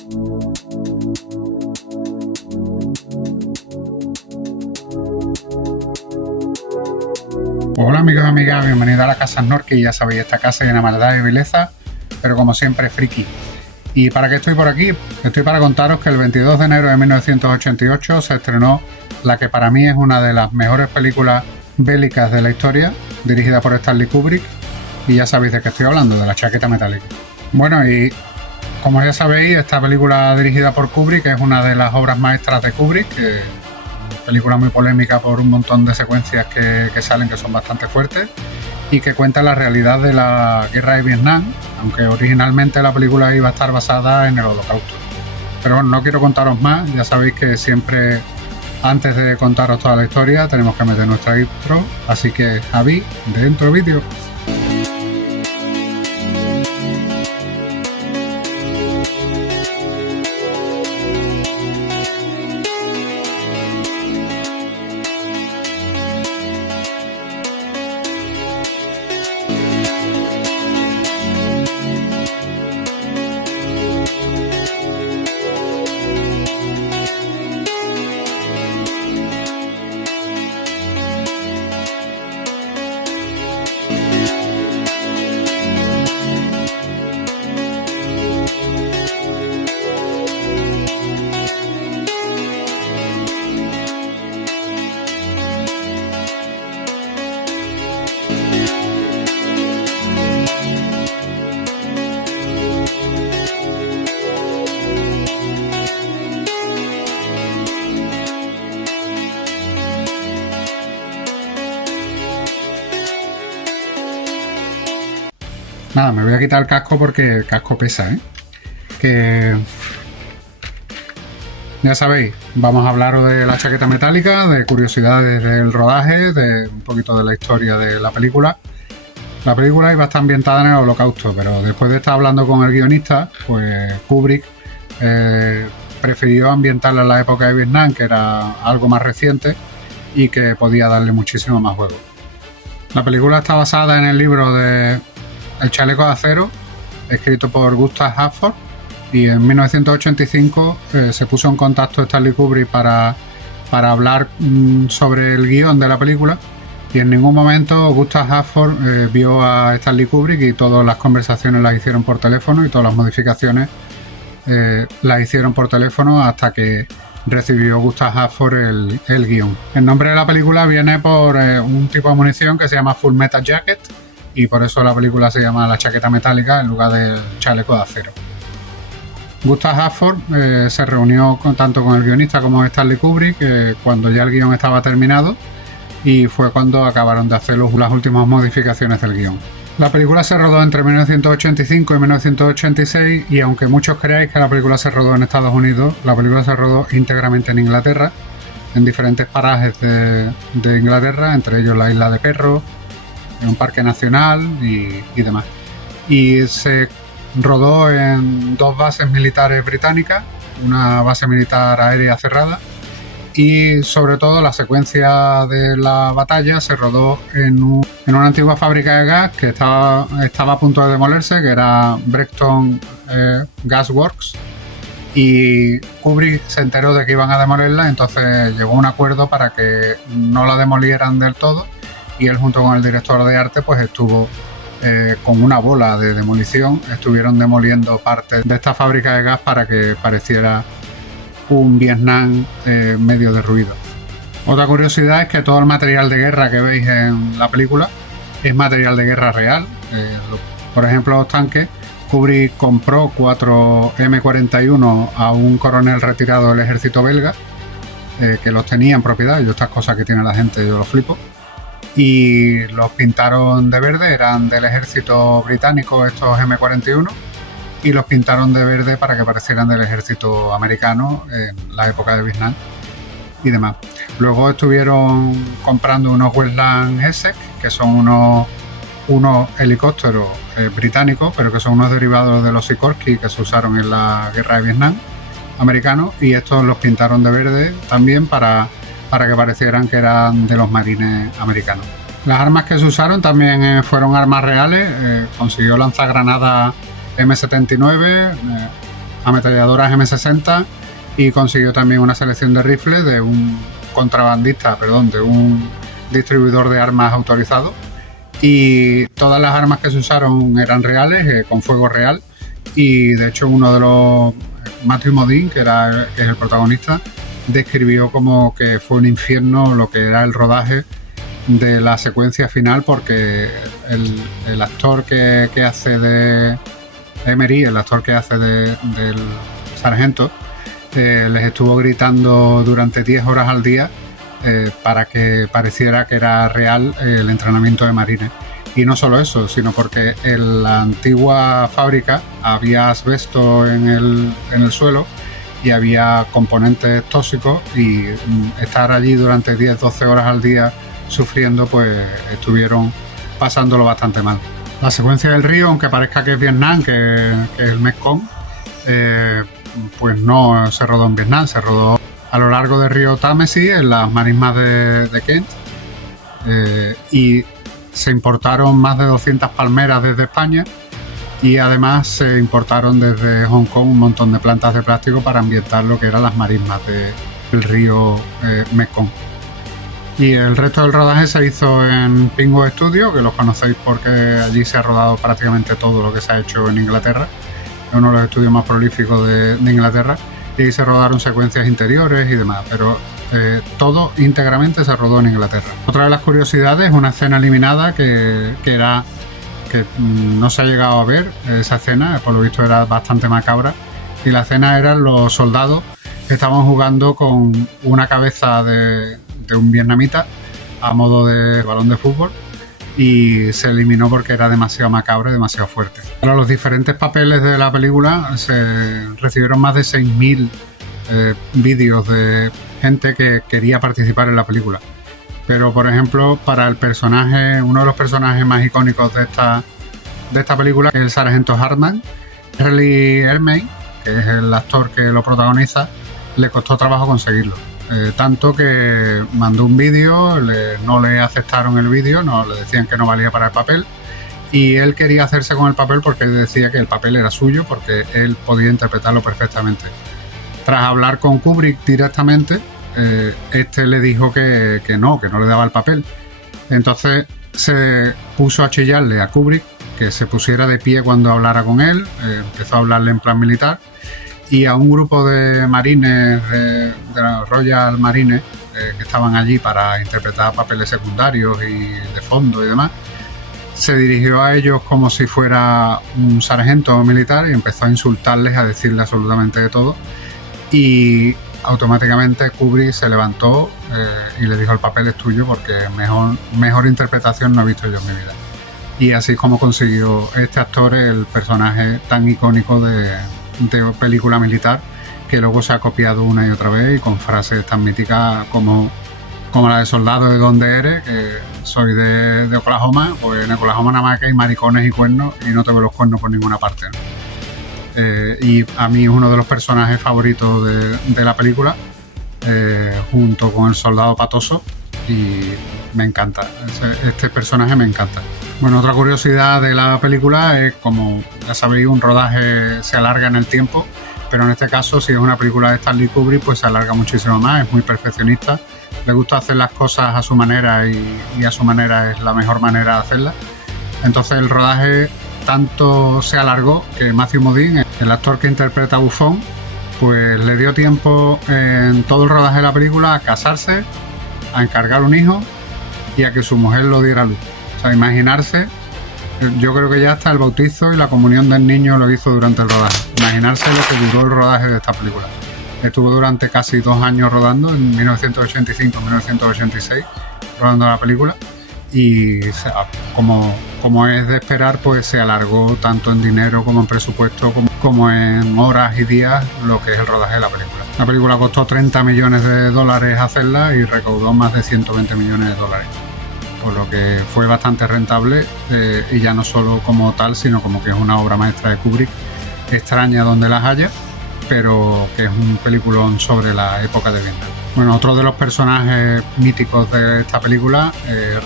Hola amigos y amigas, bienvenidos a la Casa Snorky. Ya sabéis, esta casa llena de maldad y vileza, pero como siempre friki. ¿Y para qué estoy por aquí? Estoy para contaros que el 22 de enero de 1988 se estrenó la que para mí es una de las mejores películas bélicas de la historia, dirigida por Stanley Kubrick, y ya sabéis de qué estoy hablando, de La chaqueta metálica. Bueno, y como ya sabéis, esta película dirigida por Kubrick es una de las obras maestras de Kubrick, película muy polémica por un montón de secuencias que salen que son bastante fuertes y que cuenta la realidad de la guerra de Vietnam, aunque originalmente la película iba a estar basada en el Holocausto. Pero bueno, no quiero contaros más, ya sabéis que siempre antes de contaros toda la historia tenemos que meter nuestra intro, así que Javi, dentro vídeo. Nada, me voy a quitar el casco porque el casco pesa, que ya sabéis, vamos a hablar de La chaqueta metálica, de curiosidades del rodaje, de un poquito de la historia de la película. La película iba a estar ambientada en el Holocausto, pero después de estar hablando con el guionista, pues Kubrick prefirió ambientarla en la época de Vietnam, que era algo más reciente y que podía darle muchísimo más juego. La película está basada en el libro de El chaleco de acero, escrito por Gustav Hayford, y en 1985 se puso en contacto Stanley Kubrick para hablar sobre el guión de la película, y en ningún momento Gustav Hayford vio a Stanley Kubrick, y todas las conversaciones las hicieron por teléfono y todas las modificaciones las hicieron por teléfono hasta que recibió Gustav Hayford el guión. El nombre de la película viene por un tipo de munición que se llama Full Metal Jacket, y por eso la película se llama La chaqueta metálica en lugar del chaleco de acero. Gustav Hayford se reunió tanto con el guionista como Stanley Kubrick cuando ya el guión estaba terminado, y fue cuando acabaron de hacer las últimas modificaciones del guión. La película se rodó entre 1985 y 1986, y aunque muchos creáis que la película se rodó en Estados Unidos, la película se rodó íntegramente en Inglaterra, en diferentes parajes de Inglaterra, entre ellos la Isla de Perros, en un parque nacional y demás. Y se rodó en dos bases militares británicas, una base militar aérea cerrada, y sobre todo la secuencia de la batalla se rodó en una antigua fábrica de gas que estaba a punto de demolerse, que era Brexton Gas Works, y Kubrick se enteró de que iban a demolerla, entonces llegó a un acuerdo para que no la demolieran del todo, y él junto con el director de arte pues estuvo con una bola de demolición, estuvieron demoliendo partes de esta fábrica de gas para que pareciera un Vietnam medio derruido. Otra curiosidad es que todo el material de guerra que veis en la película es material de guerra real. Por ejemplo, los tanques, Kubrick compró 4 M41 a un coronel retirado del ejército belga que los tenía en propiedad. Yo estas cosas que tiene la gente yo los flipo. Y los pintaron de verde, eran del ejército británico estos M41, y los pintaron de verde para que parecieran del ejército americano en la época de Vietnam y demás. Luego estuvieron comprando unos Westland Essex, que son unos helicópteros británicos, pero que son unos derivados de los Sikorsky que se usaron en la guerra de Vietnam americanos, y estos los pintaron de verde también para que parecieran que eran de los marines americanos. Las armas que se usaron también fueron armas reales. Consiguió lanzagranadas M79, ametralladoras M60 y consiguió también una selección de rifles de un de un distribuidor de armas autorizado. Y todas las armas que se usaron eran reales, con fuego real. Y de hecho uno de los, Matthew Modine, que es el protagonista, describió como que fue un infierno lo que era el rodaje de la secuencia final, porque el actor que hace de Emery, el actor que hace del sargento, les estuvo gritando durante 10 horas al día para que pareciera que era real el entrenamiento de marines. Y no solo eso, sino porque en la antigua fábrica había asbesto en el suelo y había componentes tóxicos, y estar allí durante 10-12 horas al día sufriendo, pues estuvieron pasándolo bastante mal. La secuencia del río, aunque parezca que es Vietnam, que es el Mekong, pues no se rodó en Vietnam, se rodó a lo largo del río Támesis, en las marismas de Kent, y se importaron más de 200 palmeras desde España, y además se importaron desde Hong Kong un montón de plantas de plástico para ambientar lo que eran las marismas del río Mekong. Y el resto del rodaje se hizo en Pinewood Studio, que los conocéis porque allí se ha rodado prácticamente todo lo que se ha hecho en Inglaterra. Es uno de los estudios más prolíficos de Inglaterra, y ahí se rodaron secuencias interiores y demás, pero todo íntegramente se rodó en Inglaterra. Otra de las curiosidades es una escena eliminada que no se ha llegado a ver. Esa escena, por lo visto, era bastante macabra, y la escena eran los soldados que estaban jugando con una cabeza de un vietnamita a modo de balón de fútbol, y se eliminó porque era demasiado macabro y demasiado fuerte. Para los diferentes papeles de la película se recibieron más de 6.000 vídeos de gente que quería participar en la película. Pero, por ejemplo, para el personaje, uno de los personajes más icónicos de esta película, que es el sargento Hartman, Riley Ermey, que es el actor que lo protagoniza, le costó trabajo conseguirlo. Tanto que mandó un vídeo, no le aceptaron el vídeo, le decían que no valía para el papel, y él quería hacerse con el papel porque decía que el papel era suyo, porque él podía interpretarlo perfectamente. Tras hablar con Kubrick directamente, este le dijo que no le daba el papel. Entonces se puso a chillarle a Kubrick que se pusiera de pie cuando hablara con él, empezó a hablarle en plan militar, y a un grupo de marines de la Royal Marines que estaban allí para interpretar papeles secundarios y de fondo y demás, se dirigió a ellos como si fuera un sargento militar y empezó a insultarles, a decirle absolutamente de todo, y automáticamente Kubrick se levantó y le dijo: el papel es tuyo, porque mejor interpretación no he visto yo en mi vida. Y así es como consiguió este actor el personaje tan icónico de película militar, que luego se ha copiado una y otra vez, y con frases tan míticas como la de Soldado, ¿de dónde eres? Que soy de Oklahoma. Pues en Oklahoma nada más que hay maricones y cuernos, y no te veo los cuernos por ninguna parte, ¿no? Y a mí es uno de los personajes favoritos de la película, junto con el soldado patoso, y me encanta, este personaje me encanta. Bueno, otra curiosidad de la película es, como ya sabéis, un rodaje se alarga en el tiempo, pero en este caso, si es una película de Stanley Kubrick, pues se alarga muchísimo más. Es muy perfeccionista, le gusta hacer las cosas a su manera, y a su manera es la mejor manera de hacerlas. Entonces el rodaje tanto se alargó que Matthew Modine, el actor que interpreta a Buffon, pues le dio tiempo en todo el rodaje de la película a casarse, a encargar un hijo y a que su mujer lo diera a luz. O sea, imaginarse, yo creo que ya hasta el bautizo y la comunión del niño lo hizo durante el rodaje. Imaginarse lo que duró el rodaje de esta película. Estuvo durante casi 2 años rodando, en 1985-1986, rodando la película, y como es de esperar, pues se alargó tanto en dinero como en presupuesto, como en horas y días, lo que es el rodaje de la película. La película costó $30 millones hacerla, y recaudó más de $120 millones, por lo que fue bastante rentable, y ya no solo como tal, sino como que es una obra maestra de Kubrick, extraña donde las haya, pero que es un peliculón sobre la época de Vietnam. Bueno, otro de los personajes míticos de esta película,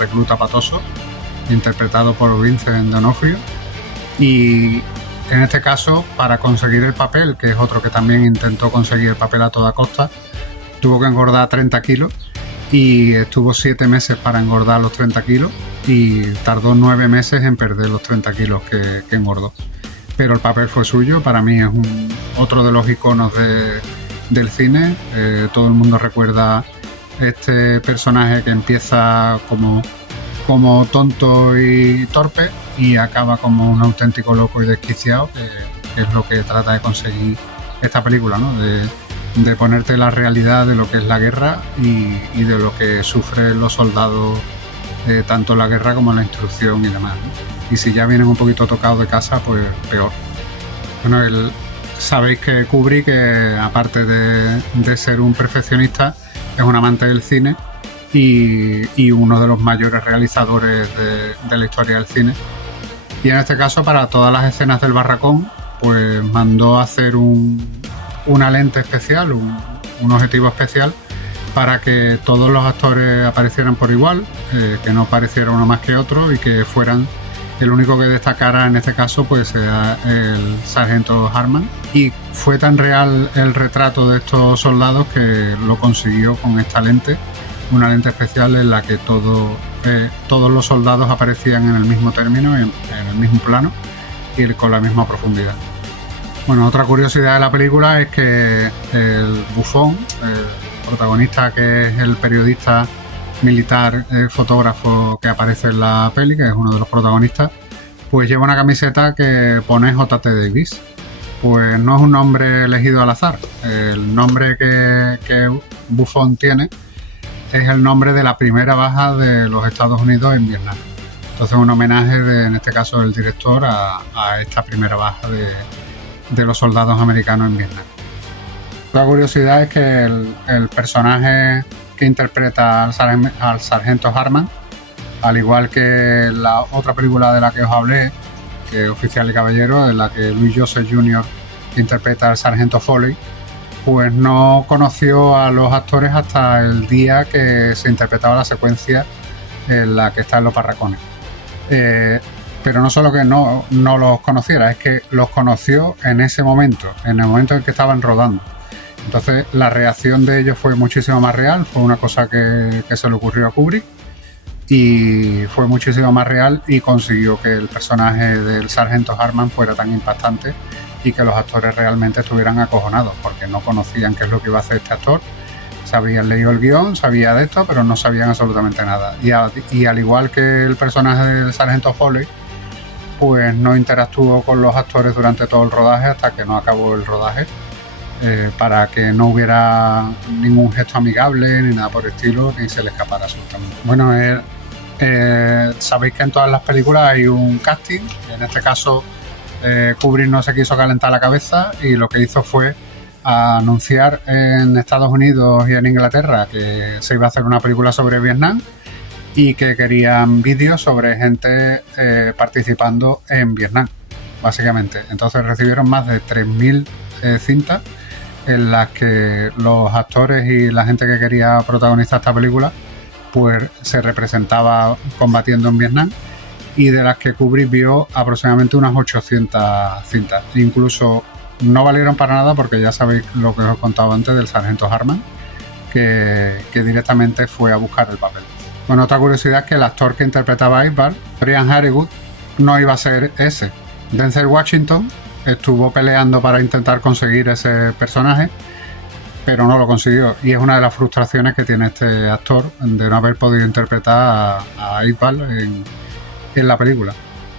Recluta Patoso, interpretado por Vincent D'Onofrio, y En este caso, para conseguir el papel, que es otro que también intentó conseguir el papel a toda costa, tuvo que engordar 30 kilos y estuvo 7 meses para engordar los 30 kilos y tardó 9 meses en perder los 30 kilos que engordó. Pero el papel fue suyo, para mí es otro de los iconos del cine. Todo el mundo recuerda este personaje que empieza como tonto y torpe y acaba como un auténtico loco y desquiciado, que es lo que trata de conseguir esta película, ¿no? De ponerte la realidad de lo que es la guerra y de lo que sufren los soldados, tanto en la guerra como en la instrucción y demás, ¿no? Y si ya vienen un poquito tocados de casa, pues peor. Bueno, sabéis que Kubrick, aparte de ser un perfeccionista, es un amante del cine y uno de los mayores realizadores de la historia del cine. Y en este caso, para todas las escenas del barracón, pues mandó a hacer una lente especial, un objetivo especial, para que todos los actores aparecieran por igual, que no apareciera uno más que otro y que fueran. El único que destacara en este caso pues era el sargento Hartman, y fue tan real el retrato de estos soldados que lo consiguió con esta lente, una lente especial en la que todos los soldados aparecían en el mismo término, en el mismo plano y con la misma profundidad. Bueno, otra curiosidad de la película es que el Buffon, el protagonista, que es el periodista militar, fotógrafo que aparece en la peli, que es uno de los protagonistas, pues lleva una camiseta que pone J.T. Davis. Pues no es un nombre elegido al azar. El nombre que Buffon tiene es el nombre de la primera baja de los Estados Unidos en Vietnam. Entonces, un homenaje en este caso del director a esta primera baja de los soldados americanos en Vietnam. La curiosidad es que el personaje que interpreta al sargento Hartman, al igual que la otra película de la que os hablé, que es Oficial y Caballero, en la que Louis Joseph Jr. interpreta al sargento Foley, pues no conoció a los actores hasta el día que se interpretaba la secuencia en la que está en los barracones. Pero no solo que no los conociera, es que los conoció en ese momento, en el momento en que estaban rodando. Entonces la reacción de ellos fue muchísimo más real, fue una cosa que se le ocurrió a Kubrick y fue muchísimo más real y consiguió que el personaje del sargento Hartman fuera tan impactante y que los actores realmente estuvieran acojonados porque no conocían qué es lo que iba a hacer este actor. Habían leído el guión, sabía de esto, pero no sabían absolutamente nada. Y al igual que el personaje del sargento Foley, pues no interactuó con los actores durante todo el rodaje hasta que no acabó el rodaje, para que no hubiera ningún gesto amigable ni nada por el estilo, ni se le escapara absolutamente. Bueno, sabéis que en todas las películas hay un casting. En este caso, Kubrick no se quiso calentar la cabeza y lo que hizo fue anunciar en Estados Unidos y en Inglaterra que se iba a hacer una película sobre Vietnam y que querían vídeos sobre gente participando en Vietnam, básicamente. Entonces recibieron más de 3.000 cintas en las que los actores y la gente que quería protagonizar esta película pues se representaba combatiendo en Vietnam, y de las que Kubrick vio aproximadamente unas 800 cintas. Incluso no valieron para nada porque ya sabéis lo que os he contado antes del sargento Hartman, que directamente fue a buscar el papel. Bueno, otra curiosidad es que el actor que interpretaba a Iceberg, Brian Harrywood, no iba a ser ese. Denzel Washington estuvo peleando para intentar conseguir ese personaje, pero no lo consiguió, y es una de las frustraciones que tiene este actor de no haber podido interpretar a Iceberg en la película.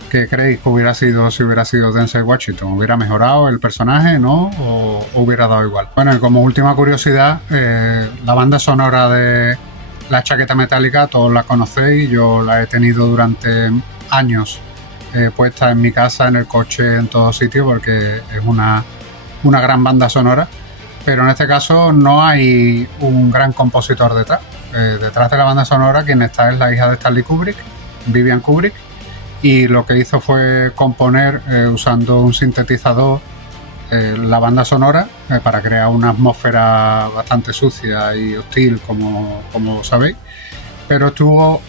¿Qué creéis que hubiera sido si hubiera sido Denzel Washington? ¿Hubiera mejorado el personaje, no? ¿O hubiera dado igual? Bueno, y como última curiosidad, la banda sonora de La Chaqueta Metálica, todos la conocéis, yo la he tenido durante años puesta en mi casa, en el coche, en todos sitios, porque es una gran banda sonora, pero en este caso no hay un gran compositor detrás. Detrás de la banda sonora quien está es la hija de Stanley Kubrick, Vivian Kubrick, y lo que hizo fue componer usando un sintetizador la banda sonora para crear una atmósfera bastante sucia y hostil, como sabéis, pero estuvo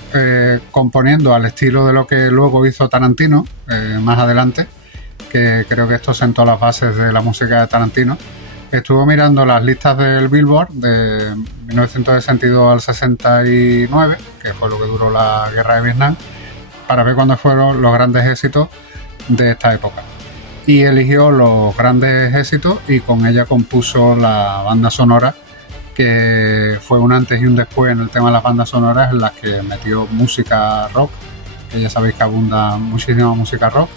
componiendo al estilo de lo que luego hizo Tarantino más adelante, que creo que esto sentó las bases de la música de Tarantino. Estuve mirando las listas del Billboard de 1962 al 69, que fue lo que duró la guerra de Vietnam, para ver cuándo fueron los grandes éxitos de esta época. Y eligió los grandes éxitos y con ella compuso la banda sonora, que fue un antes y un después en el tema de las bandas sonoras, en las que metió música rock, que ya sabéis que abunda muchísima música rock.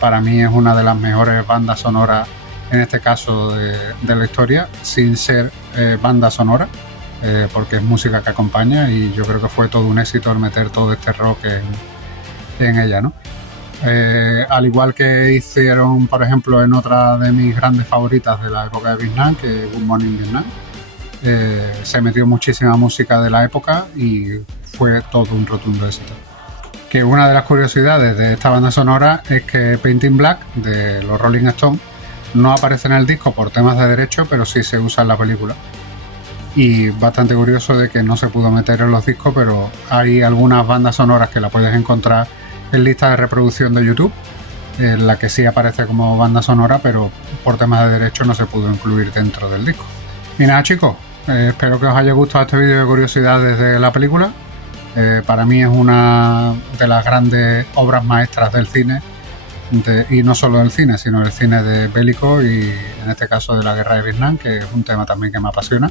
Para mí es una de las mejores bandas sonoras, en este caso de la historia, sin ser banda sonora, porque es música que acompaña, y yo creo que fue todo un éxito el meter todo este rock en ella, ¿no? Al igual que hicieron, por ejemplo, en otra de mis grandes favoritas de la época de Vietnam, que es Good Morning Vietnam, se metió muchísima música de la época y fue todo un rotundo éxito. Que una de las curiosidades de esta banda sonora es que Painting Black de los Rolling Stones no aparece en el disco por temas de derecho, pero sí se usa en la película. Y bastante curioso de que no se pudo meter en los discos, pero hay algunas bandas sonoras que la puedes encontrar en listas de reproducción de YouTube, en la que sí aparece como banda sonora, pero por temas de derecho no se pudo incluir dentro del disco. Y nada, chicos, espero que os haya gustado este vídeo de curiosidades de la película. Para mí es una de las grandes obras maestras del cine, y no solo del cine, sino del cine de bélico, y en este caso de la guerra de Vietnam, que es un tema también que me apasiona.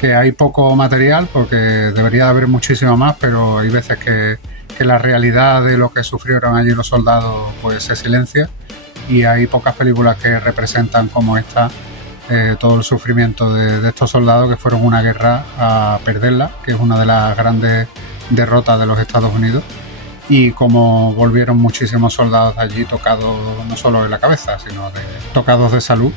Que hay poco material porque debería de haber muchísimo más, pero hay veces que la realidad de lo que sufrieron allí los soldados pues se silencia, y hay pocas películas que representan como esta todo el sufrimiento de estos soldados que fueron una guerra a perderla, que es una de las grandes derrotas de los Estados Unidos, y como volvieron muchísimos soldados de allí tocados no solo en la cabeza, sino tocados de salud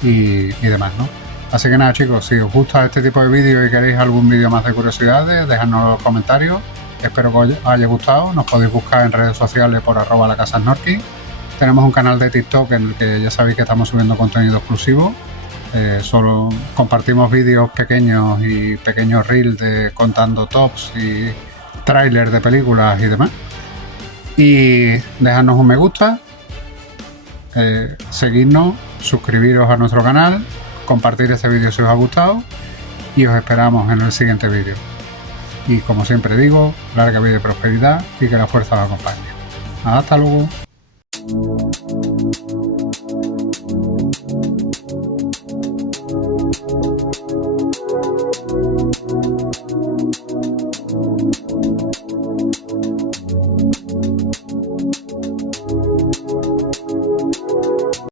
y demás, ¿no? Así que nada, chicos, si os gusta este tipo de vídeos y queréis algún vídeo más de curiosidades, dejadnos en los comentarios. Espero que os haya gustado. Nos podéis buscar en redes sociales por @lacasasnorki. Tenemos un canal de TikTok en el que ya sabéis que estamos subiendo contenido exclusivo. Solo compartimos vídeos pequeños y pequeños reels contando tops y trailers de películas y demás. Y dejadnos un me gusta, seguidnos, suscribiros a nuestro canal, compartir este vídeo si os ha gustado, y os esperamos en el siguiente vídeo. Y como siempre digo, larga vida y prosperidad, y que la fuerza os acompañe. Hasta luego.